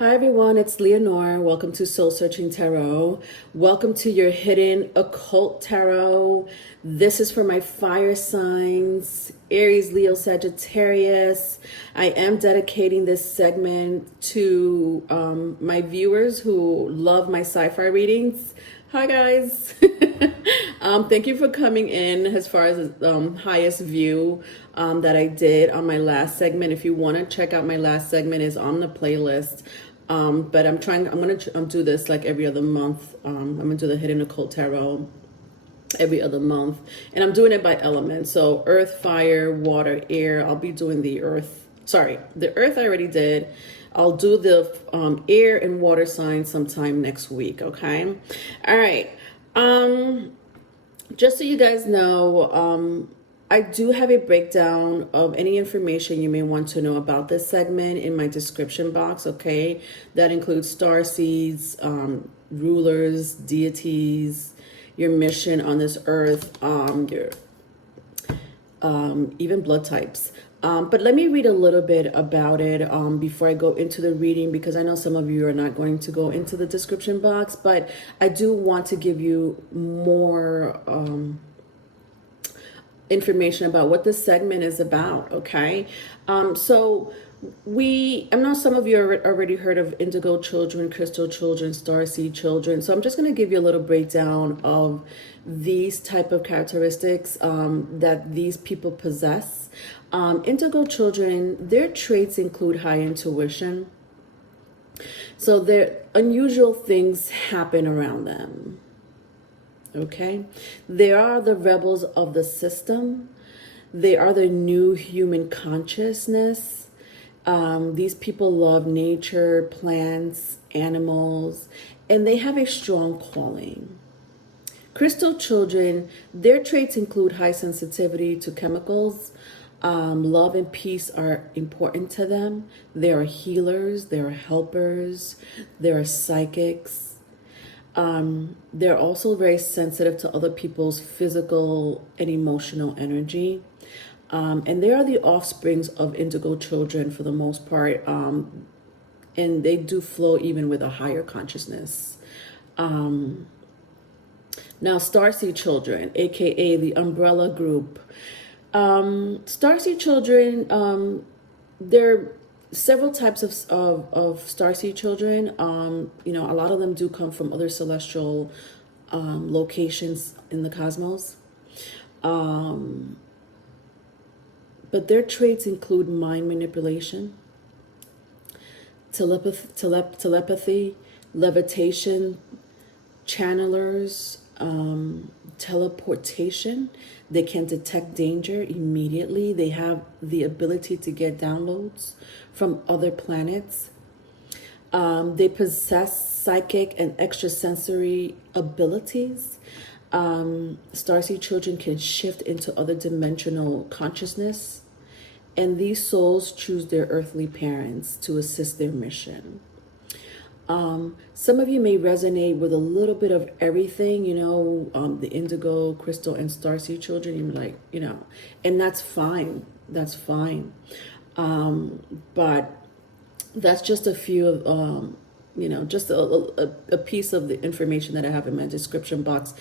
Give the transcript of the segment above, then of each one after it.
Hi everyone, it's Leonore. Welcome to Soul Searching Tarot. Welcome to your hidden occult tarot. This is for my fire signs, Aries, Leo, Sagittarius. I am dedicating this segment to my viewers who love my sci-fi readings. Hi guys. Thank you for coming in as far as highest view that I did on my last segment. If you want to check out my last segment, is on the playlist. But I'm going to do this like every other month. I'm going to do the Hidden Occult Tarot every other month. And I'm doing it by element. So earth, fire, water, air. I'll be doing the earth. Sorry, the earth I already did. I'll do the air and water signs sometime next week, okay? All right. Just so you guys know, I do have a breakdown of any information you may want to know about this segment in my description box, okay? That includes star seeds, rulers, deities, your mission on this earth, your even blood types. But let me read a little bit about it before I go into the reading, because I know some of you are not going to go into the description box, but I do want to give you more information about what this segment is about, okay? So I know some of you already heard of Indigo Children, Crystal Children, Starseed Children. So I'm just going to give you a little breakdown of these type of characteristics that these people possess. Indigo Children, their traits include high intuition. So their unusual things happen around them. Okay, they are the rebels of the system. They are the new human consciousness. These people love nature, plants, animals, and they have a strong calling. Crystal Children, their traits include high sensitivity to chemicals. Love and peace are important to them. They are healers, they are helpers, they are psychics. They're also very sensitive to other people's physical and emotional energy. And they are the offsprings of Indigo Children for the most part. And they do flow even with a higher consciousness. Now, Starseed Children, aka the Umbrella Group. Starseed Children, they're several types of starseed children. A lot of them do come from other celestial locations in the cosmos. But their traits include mind manipulation, telepathy, levitation, channelers, teleportation. They can detect danger immediately. They have the ability to get downloads from other planets. They possess psychic and extrasensory abilities. Starseed Children can shift into other dimensional consciousness, and these souls choose their earthly parents to assist their mission. Some of you may resonate with a little bit of everything, the Indigo, Crystal, and Starseed Children. You're like, and that's fine. That's fine. But that's just a few of, just a piece of the information that I have in my description box.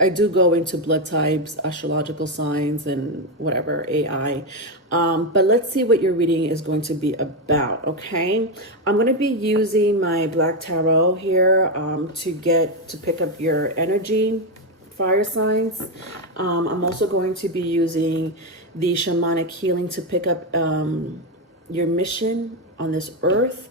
I do go into blood types, astrological signs, and whatever, AI. But let's see what your reading is going to be about, okay? I'm going to be using my Black Tarot here to pick up your energy, fire signs. I'm also going to be using the Shamanic Healing to pick up your mission on this earth.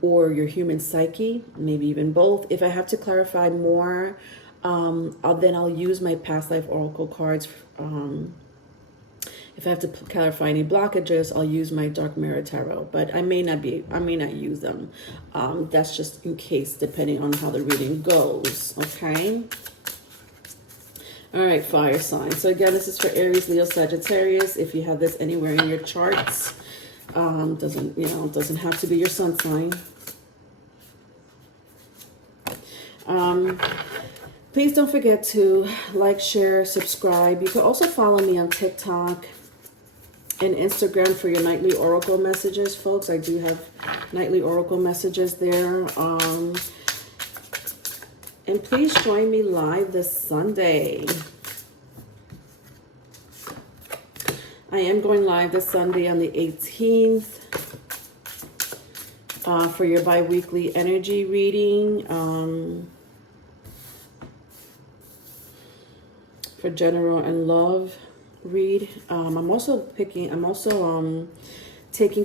Or your human psyche, maybe even both. If I have to clarify more, then I'll use my past life oracle cards. If I have to clarify any blockages, I'll use my dark mirror tarot, but I may not use them. That's just in case, depending on how the reading goes, okay? All right, fire signs. So again, this is for Aries, Leo, Sagittarius. If you have this anywhere in your charts, doesn't have to be your sun sign. Please don't forget to like, share, subscribe. You can also follow me on TikTok and Instagram for your nightly oracle messages, folks. I do have nightly oracle messages there. And please join me live this Sunday. I am going live this Sunday on the 18th for your bi-weekly energy reading. For general and love read. I'm also taking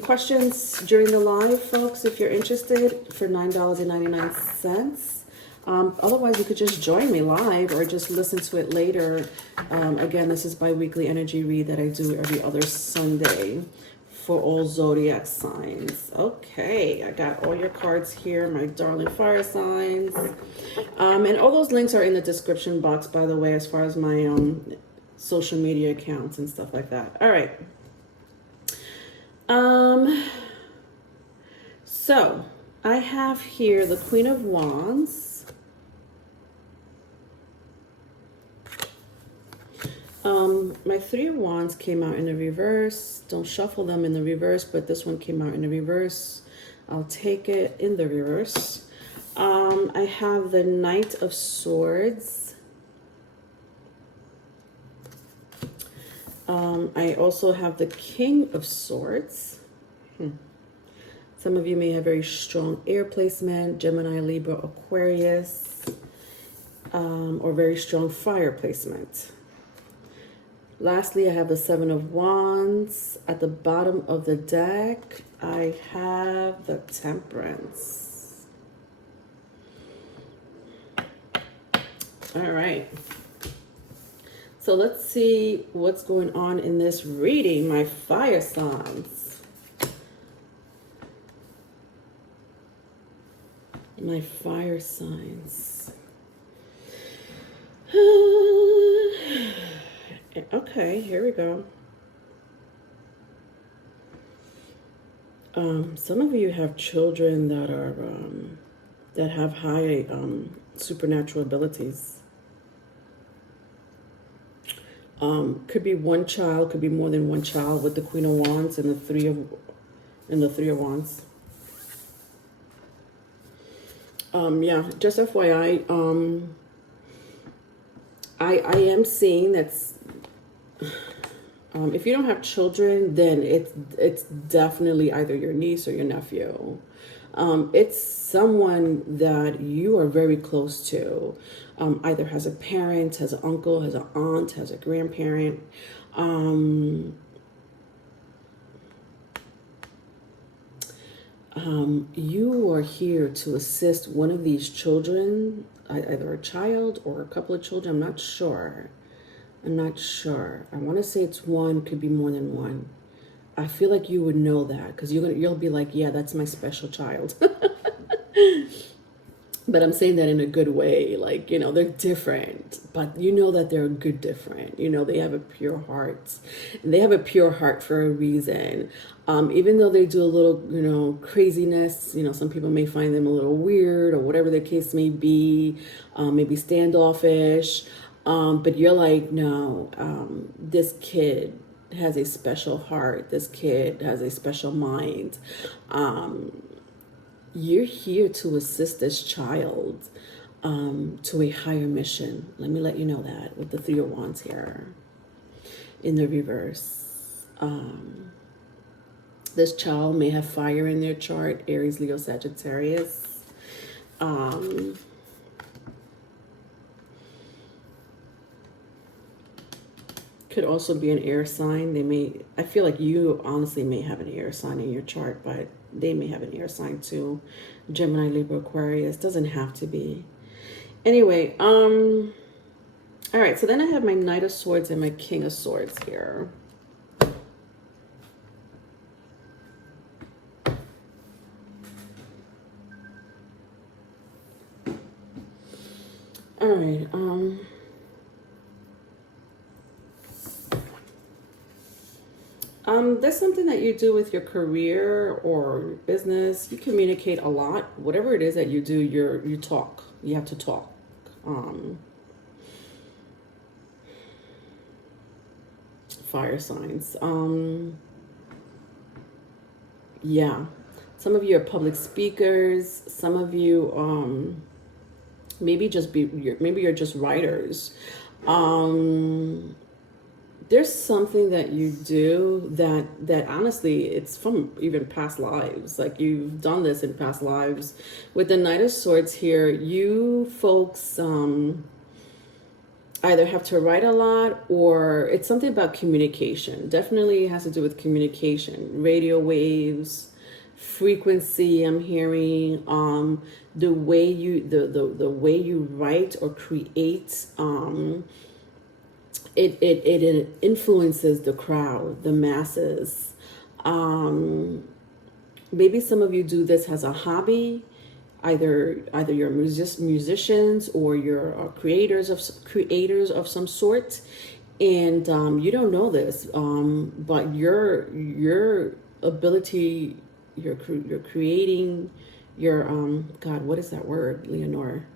questions during the live, folks, if you're interested, for $9.99. Otherwise, you could just join me live or just listen to it later. Again, this is bi-weekly energy read that I do every other Sunday for all zodiac signs. Okay, I got all your cards here, my darling fire signs. And all those links are in the description box, by the way, as far as my social media accounts and stuff like that. All right. So I have here the Queen of Wands. My Three of Wands came out in the reverse. Don't shuffle them in the reverse, but this one came out in the reverse. I'll take it in the reverse. I have the Knight of Swords. I also have the King of Swords. Some of you may have very strong air placement, Gemini, Libra, Aquarius, or very strong fire placement. Lastly, I have the Seven of Wands. At the bottom of the deck, I have the Temperance. All right. So let's see what's going on in this reading, my fire signs. My fire signs. Okay, here we go. Some of you have children that are that have high supernatural abilities. Could be one child, could be more than one child with the Queen of Wands and the Three of Wands. Yeah, just FYI, I am seeing that's if you don't have children, then it's definitely either your niece or your nephew. It's someone that you are very close to. Either has a parent, has an uncle, has an aunt, has a grandparent. You are here to assist one of these children, either a child or a couple of children. I'm not sure. I want to say it's one, could be more than one. I feel like you would know that because you'll be like, yeah, that's my special child. But I'm saying that in a good way. Like, you know, they're different, but you know that they're good different. You know, they have a pure heart. And they have a pure heart for a reason. Even though they do a little, you know, craziness, you know, some people may find them a little weird or whatever the case may be, maybe standoffish. But you're like, no, this kid has a special heart. This kid has a special mind. You're here to assist this child to a higher mission. Let me let you know that with the Three of Wands here in the reverse. This child may have fire in their chart, Aries, Leo, Sagittarius. Could also be an air sign. I feel like you honestly may have an air sign in your chart, but they may have an air sign too. Gemini, Libra, Aquarius. Doesn't have to be. Anyway, all right, so then I have my Knight of Swords and my King of Swords here. All right, there's something that you do with your career or business. You communicate a lot. Whatever it is that you do, you talk. You have to talk. Fire signs. Yeah. Some of you are public speakers. Some of you, maybe you're just writers. Um, there's something that you do that honestly it's from even past lives, like you've done this in past lives. With the Knight of Swords here, you folks either have to write a lot, or it's something about communication. Definitely has to do with communication, radio waves, frequency. I'm hearing the way you the way you write or create. It influences the crowd, the masses. Maybe some of you do this as a hobby. Either you're musicians, or you're creators of some sort, and you don't know this, but your ability, you're creating your God, what is that word, Leonore?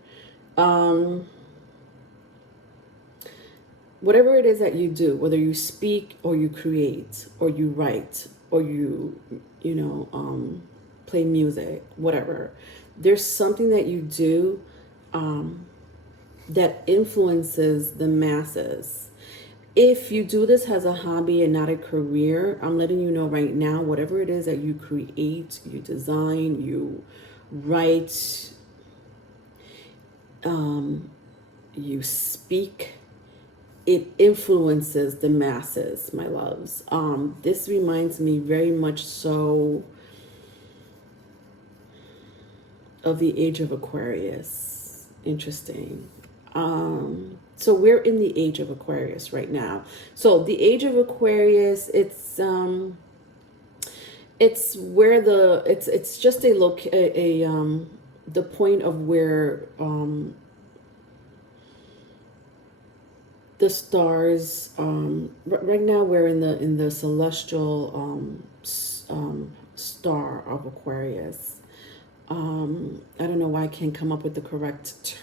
Whatever it is that you do, whether you speak or you create or you write or you play music, whatever, there's something that you do that influences the masses. If you do this as a hobby and not a career, I'm letting you know right now, whatever it is that you create, you design, you write, you speak, it influences the masses, my loves. This reminds me very much so of the age of Aquarius. Interesting. So we're in the age of Aquarius right now. So the age of Aquarius, it's where it's just the point of where the stars, right now we're in the celestial star of Aquarius. I don't know why I can't come up with the correct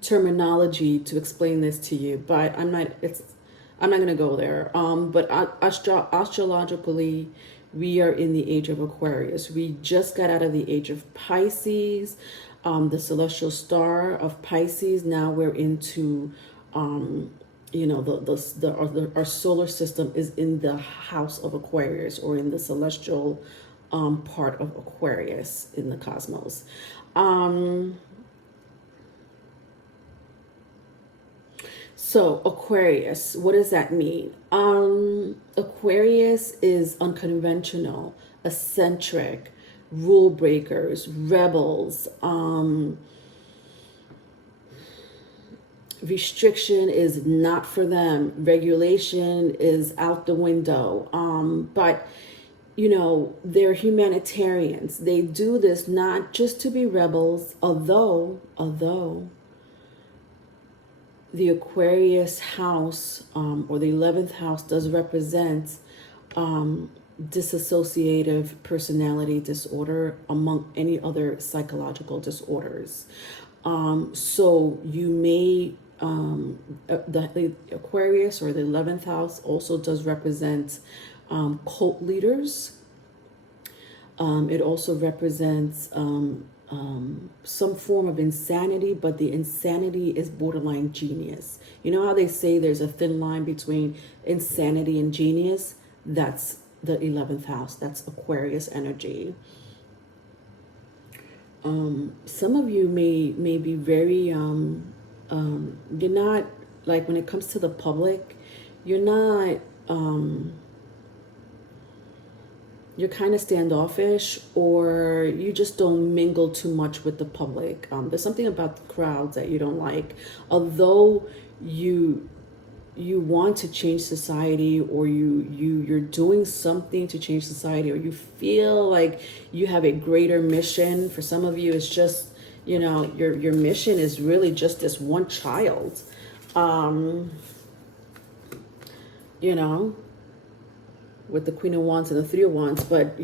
terminology to explain this to you, but I'm not going to go there. But astrologically, we are in the age of Aquarius. We just got out of the age of Pisces, the celestial star of Pisces. Now we're into our solar system is in the house of Aquarius, or in the celestial part of Aquarius in the cosmos. So Aquarius, what does that mean? Aquarius is unconventional, eccentric, rule breakers, rebels. Restriction is not for them. Regulation is out the window. But they're humanitarians. They do this not just to be rebels, although the Aquarius house, or the 11th house, does represent dissociative personality disorder, among any other psychological disorders. So you may, the Aquarius, or the 11th house, also does represent cult leaders. It also represents some form of insanity, but the insanity is borderline genius. You know how they say there's a thin line between insanity and genius? That's the 11th house. That's Aquarius energy. Some of you may be very, you're not, like, when it comes to the public, you're not, you're kind of standoffish, or you just don't mingle too much with the public. There's something about the crowds that you don't like. Although you want to change society, or you're doing something to change society, or you feel like you have a greater mission. For some of you, it's just, your mission is really just this one child. With the Queen of Wands and the Three of Wands. But,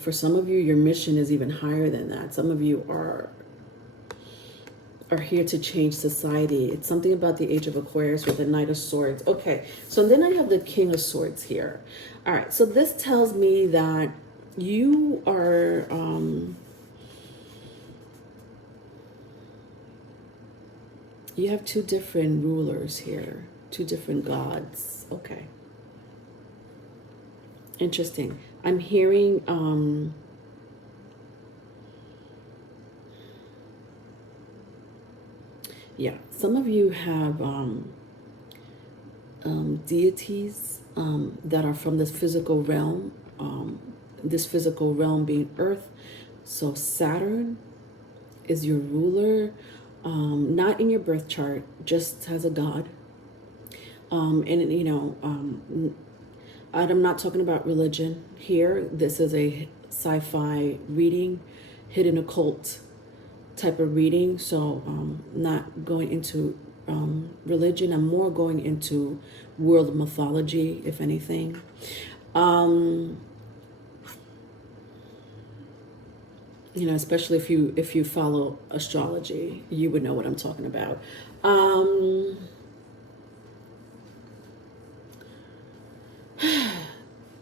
for some of you, your mission is even higher than that. Some of you are here to change society. It's something about the age of Aquarius with the Knight of Swords. Okay, so then I have the King of Swords here. All right, so this tells me that You are, you have two different rulers here, two different gods. Okay. Interesting. I'm hearing, yeah, some of you have deities that are from this physical realm, this physical realm being Earth. So Saturn is your ruler, not in your birth chart, just as a god. And you know, I'm not talking about religion here. This is a sci-fi reading, hidden occult type of reading. So not going into religion. I'm more going into world mythology, if anything. You know, especially if you follow astrology, you would know what I'm talking about.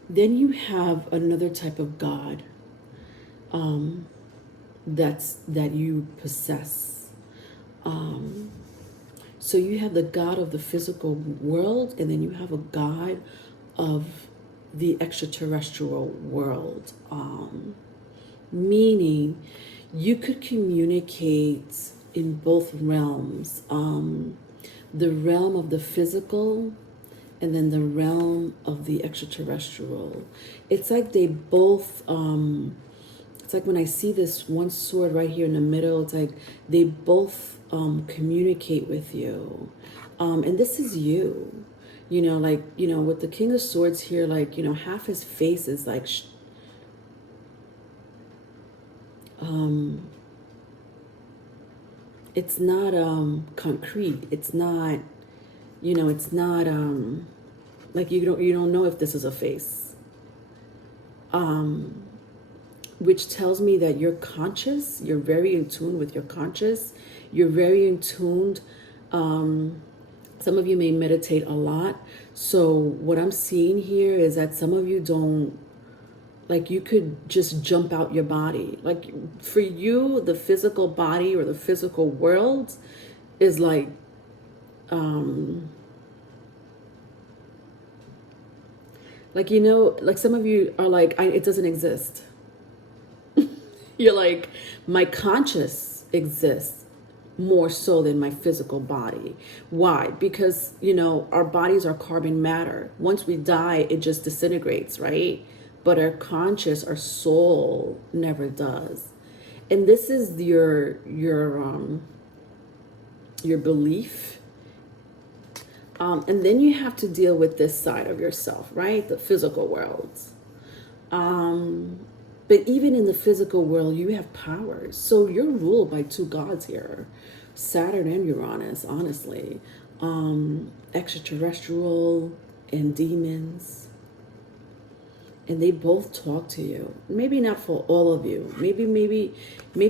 Then you have another type of god that you possess. So you have the god of the physical world, and then you have a god of the extraterrestrial world. Meaning you could communicate in both realms, the realm of the physical and then the realm of the extraterrestrial. It's like they both, it's like when I see this one sword right here in the middle, it's like they both communicate with you. And this is you. You know, like, you know, with the King of Swords here, like, you know, half his face is like it's not concrete. It's not, you know, it's not like you don't know if this is a face. Which tells me that you're conscious, you're very in tune with your conscious, you're very in tuned. Some of you may meditate a lot. So what I'm seeing here is that some of you don't, like, you could just jump out your body. Like, for you, the physical body or the physical world is like, you know, like some of you are like, it doesn't exist. You're like, my conscious exists more so than my physical body. Why? Because, you know, our bodies are carbon matter. Once we die, it just disintegrates, right? But our conscious, our soul never does. And this is your belief. And then you have to deal with this side of yourself, right? The physical world. But even in the physical world, you have powers. So you're ruled by two gods here, Saturn and Uranus, honestly. Extraterrestrial and demons. And they both talk to you. Maybe not for all of you. Maybe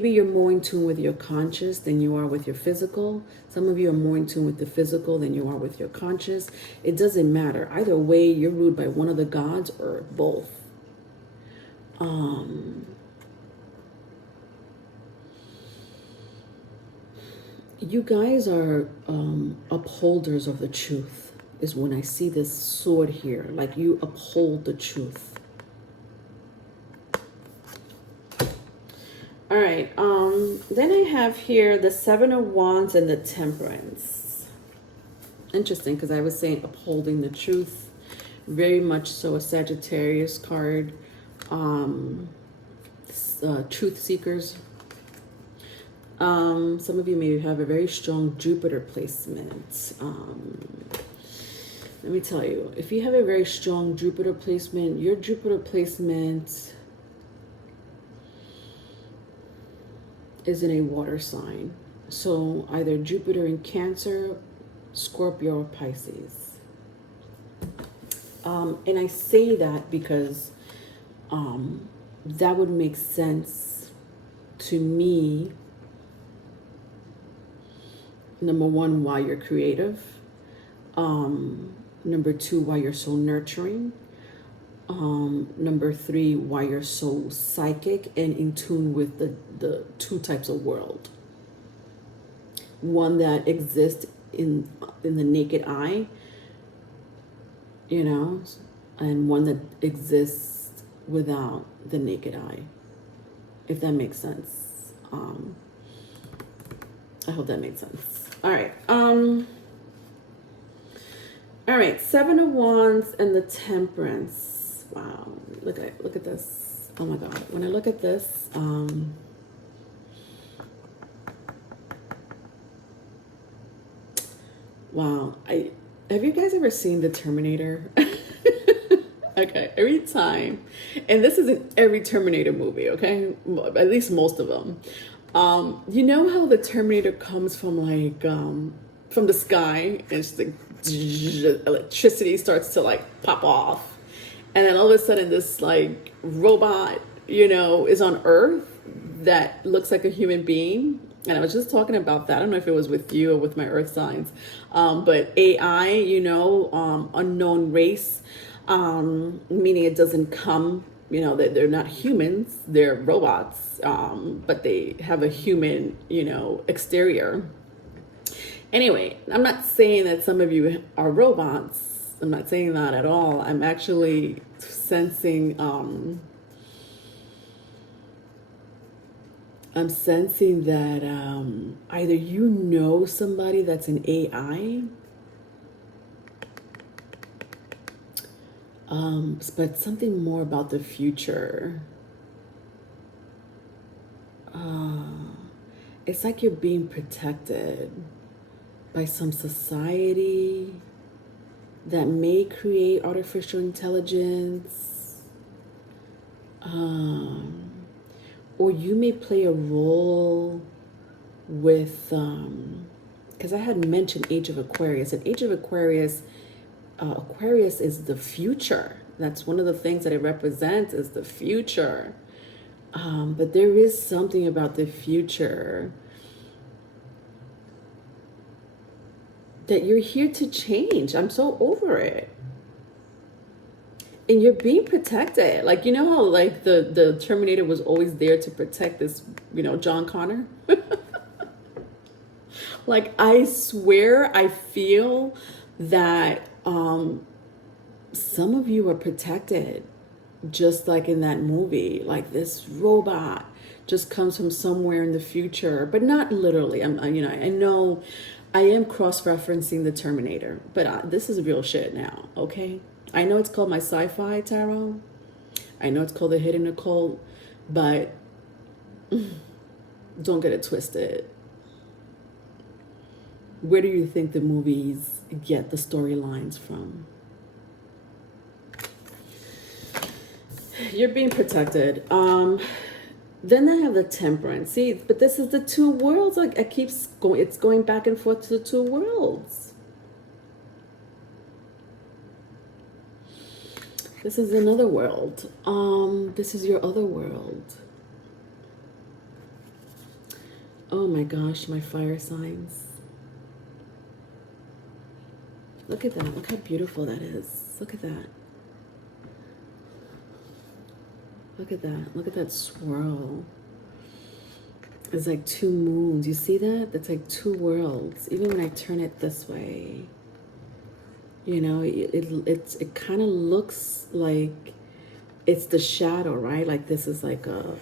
you're more in tune with your conscious than you are with your physical. Some of you are more in tune with the physical than you are with your conscious. It doesn't matter. Either way, you're ruled by one of the gods or both. You guys are upholders of the truth, is when I see this sword here. Like, you uphold the truth. All right. Then I have here the Seven of Wands and the Temperance. Interesting, because I was saying upholding the truth. Very much so a Sagittarius card. Truth seekers. Some of you may have a very strong Jupiter placement. Let me tell you, if you have a very strong Jupiter placement, your Jupiter placement is in a water sign. So either Jupiter in Cancer, Scorpio, or Pisces. And I say that because that would make sense to me. Number one, why you're creative. Number two, why you're so nurturing. Number 3, why you're so psychic and in tune with the two types of world. One that exists in the naked eye, you know, and one that exists without the naked eye, if that makes sense. I hope that made sense. All right. All right, 7 of Wands and the Temperance. Wow, look at this. Oh my God, when I look at this, wow. Have you guys ever seen the Terminator? Okay, every time, and this isn't every Terminator movie, okay? At least most of them. You know how the Terminator comes from like from the sky, and it's like electricity starts to like pop off, and then all of a sudden this like robot, you know, is on Earth that looks like a human being. And I was just talking about that. I don't know if it was with you or with my Earth signs, but AI, you know, unknown race, meaning it doesn't come, you know, they're not humans, they're robots, but they have a human, you know, exterior. Anyway, I'm not saying that some of you are robots. I'm not saying that at all. I'm actually sensing, I'm sensing that either you know somebody that's an AI, but something more about the future. It's like you're being protected by some society that may create artificial intelligence. Or you may play a role with, because I had mentioned Age of Aquarius. And Age of Aquarius, Aquarius is the future. That's one of the things that it represents, is the future. But there is something about the future that you're here to change. I'm so over it. And you're being protected. Like, you know how like the Terminator was always there to protect this, you know, John Connor? Like, I swear, I feel that some of you are protected, just like in that movie. Like, this robot just comes from somewhere in the future, but not literally. You know, I know I am cross-referencing the Terminator, but this is real shit now, okay? I know it's called my sci-fi tarot. I know it's called the hidden occult, but don't get it twisted. Where do you think the movies get the storylines from? You're being protected. Then I have the Temperance. See, but this is the two worlds. Like, it's going back and forth to the two worlds. This is another world. This is your other world. Oh my gosh, my fire signs. Look at that. Look how beautiful that is. Look at that. Look at that. Look at that swirl. It's like two moons. You see that? That's like two worlds. Even when I turn it this way, you know, it kind of looks like it's the shadow, right? Like this is like a,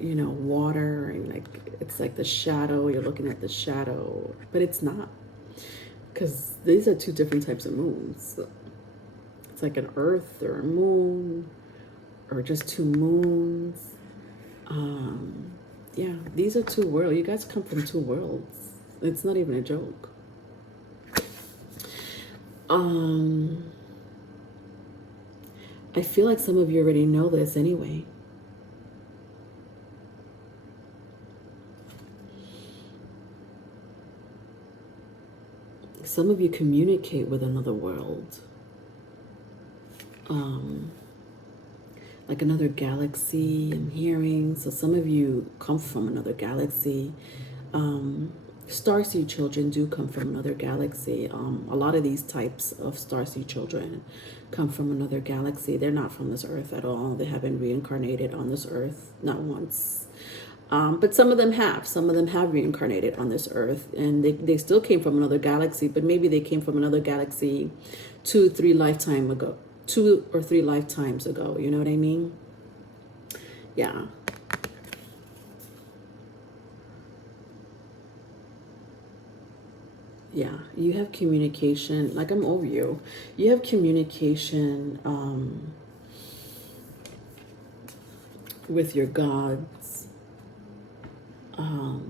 you know, water, and like it's like the shadow. You're looking at the shadow, but it's not, because these are two different types of moons. It's like an earth or a moon, or just two moons. Yeah, these are two worlds. You guys come from two worlds. It's not even a joke. I feel like some of you already know this anyway. Some of you communicate with another world. Like another galaxy, I'm hearing. So some of you come from another galaxy. Starseed children do come from another galaxy. A lot of these types of starseed children come from another galaxy. They're not from this earth at all. They haven't reincarnated on this earth, not once. But some of them have. Some of them have reincarnated on this earth, and they still came from another galaxy, but maybe they came from another galaxy 2 or 3 lifetimes ago. You know what I mean? Yeah. Yeah, you have communication. Like, I'm over you. You have communication with your gods. I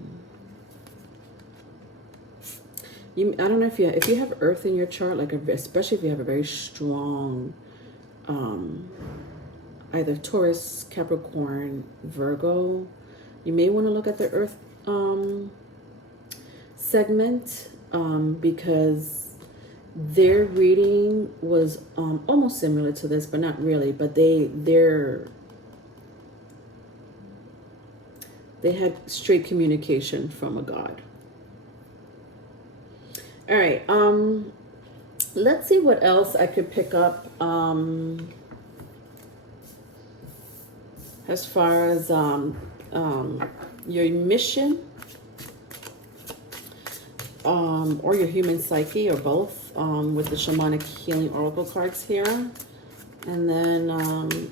don't know if you have Earth in your chart, like especially if you have a very strong, either Taurus, Capricorn, Virgo, you may want to look at the Earth segment, because their reading was almost similar to this, but not really. But they had straight communication from a god. All right. Let's see what else I could pick up. As far as your mission, or your human psyche, or both, with the shamanic healing oracle cards here. And then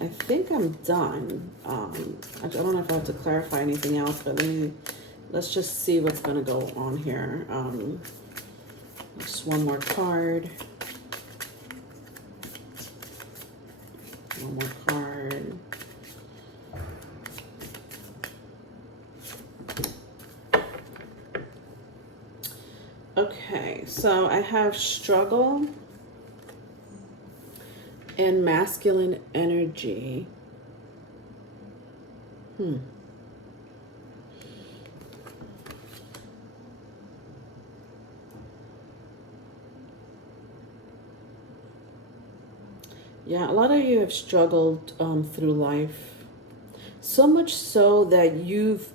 I think I'm done. I don't know if I have to clarify anything else, but let's just see what's going to go on here. Just one more card. One more card. Okay, so I have struggle and masculine energy. Yeah, a lot of you have struggled through life, so much so that you've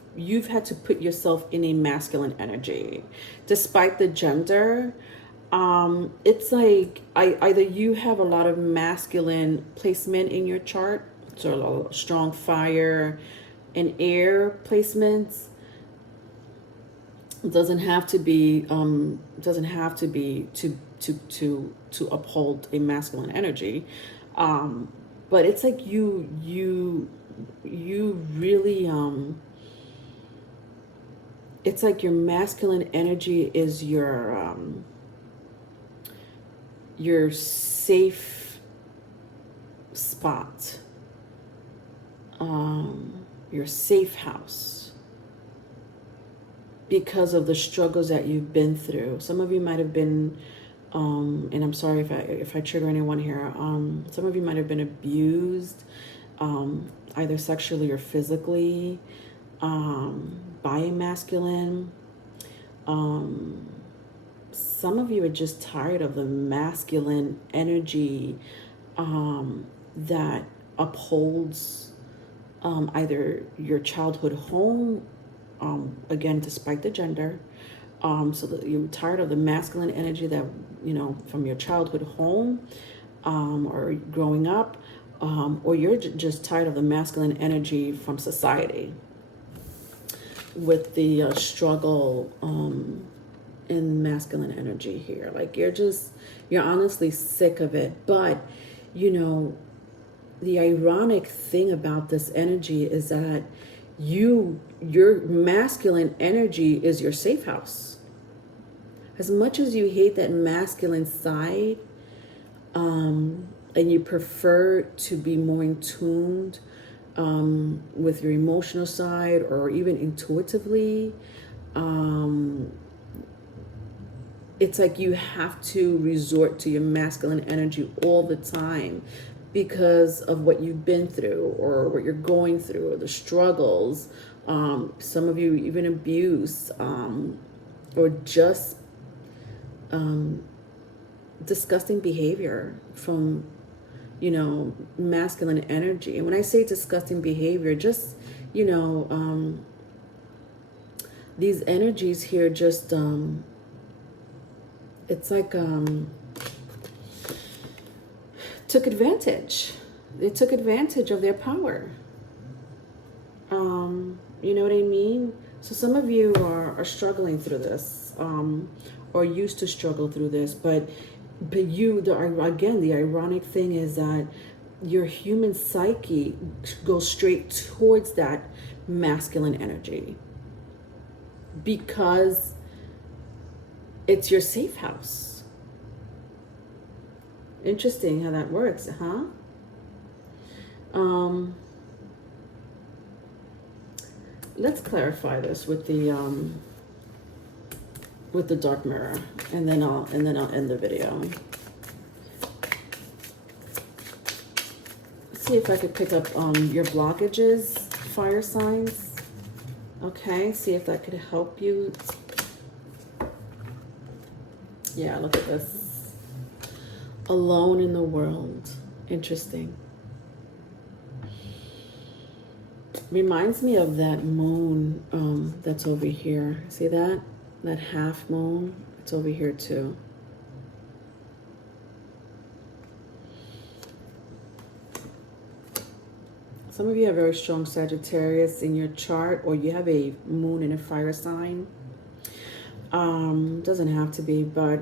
had to put yourself in a masculine energy, despite the gender. It's like either you have a lot of masculine placement in your chart, so a strong fire and air placements. It doesn't have to be to uphold a masculine energy, but it's like you really it's like your masculine energy is your safe spot, your safe house, because of the struggles that you've been through. Some of you might have been, and I'm sorry if I trigger anyone here. Some of you might have been abused, either sexually or physically, by a masculine. Some of you are just tired of the masculine energy that upholds either your childhood home, again, despite the gender, so that you're tired of the masculine energy that, from your childhood home, or growing up, or you're just tired of the masculine energy from society, with the struggle in masculine energy here. Like, you're honestly sick of it. But the ironic thing about this energy is that your masculine energy is your safe house. As much as you hate that masculine side, and you prefer to be more in tuned with your emotional side, or even intuitively, it's like you have to resort to your masculine energy all the time because of what you've been through, or what you're going through, or the struggles, some of you even abuse, or just disgusting behavior from masculine energy. And when I say disgusting behavior, just these energies here just it's like took advantage. They took advantage of their power. You know what I mean? So some of you are struggling through this, or used to struggle through this, but you, again, the ironic thing is that your human psyche goes straight towards that masculine energy because it's your safe house. Interesting how that works, huh? Let's clarify this with the dark mirror, and then I'll end the video. See if I could pick up your blockages, fire signs. Okay, see if that could help you. Yeah, look at this. Alone in the world. Interesting. Reminds me of that moon that's over here. See that? That half moon? It's over here too. Some of you have very strong Sagittarius in your chart, or you have a moon in a fire sign. Doesn't have to be, but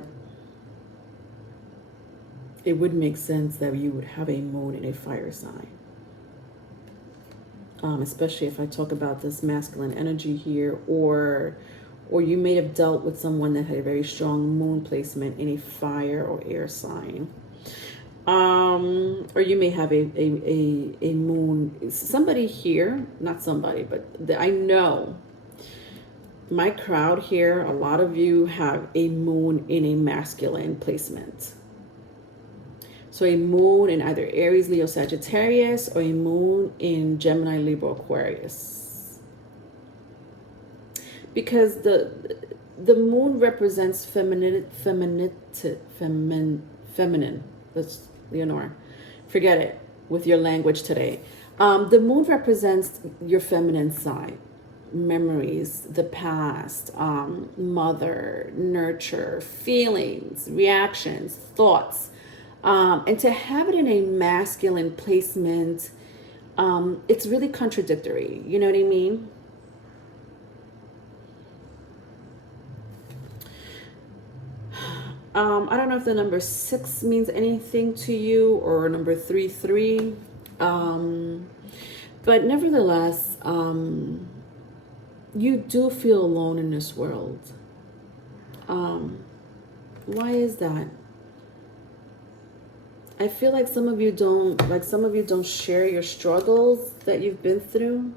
it would make sense that you would have a moon in a fire sign. Especially if I talk about this masculine energy here, or you may have dealt with someone that had a very strong moon placement in a fire or air sign. Or you may have a moon, somebody here, not somebody, but I know my crowd here, a lot of you have a moon in a masculine placement. So a moon in either Aries, Leo, Sagittarius, or a moon in Gemini, Libra, Aquarius. Because the moon represents feminine. That's Leonore. Forget it with your language today. The moon represents your feminine side, memories, the past, mother, nurture, feelings, reactions, thoughts. And to have it in a masculine placement, it's really contradictory. You know what I mean? I don't know if the number 6 means anything to you, or number 33. But nevertheless, you do feel alone in this world. Why is that? I feel like some of you don't share your struggles that you've been through.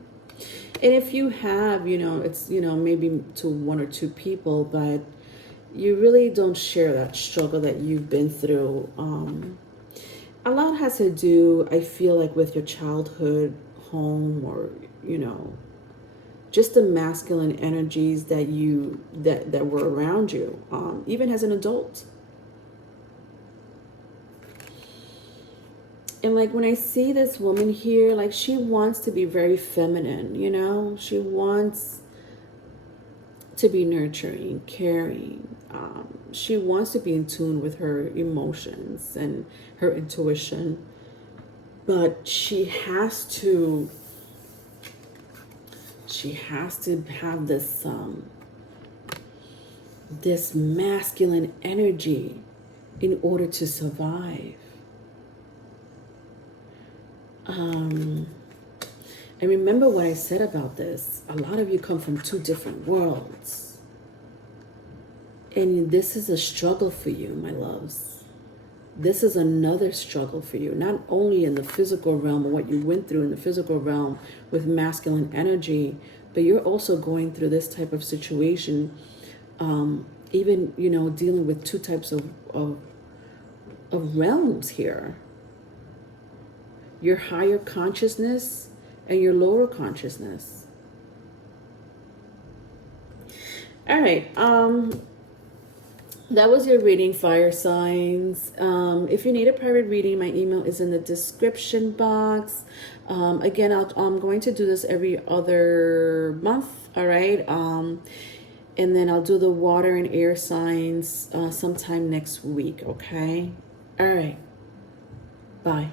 And if you have, it's, maybe to 1 or 2 people, but you really don't share that struggle that you've been through. A lot has to do, I feel like, with your childhood home, or, just the masculine energies that were around you, even as an adult. And like when I see this woman here, like she wants to be very feminine, she wants to be nurturing, caring. She wants to be in tune with her emotions and her intuition, but she has to have this this masculine energy in order to survive. And remember what I said about this. A lot of you come from 2 different worlds. And this is a struggle for you, my loves. This is another struggle for you. Not only in the physical realm, or what you went through in the physical realm with masculine energy, but you're also going through this type of situation. Even, dealing with 2 types of realms here. Your higher consciousness and your lower consciousness. All right. That was your reading, fire signs. If you need a private reading, my email is in the description box. Again, I'm going to do this every other month. All right. And then I'll do the water and air signs sometime next week, okay? All right. Bye.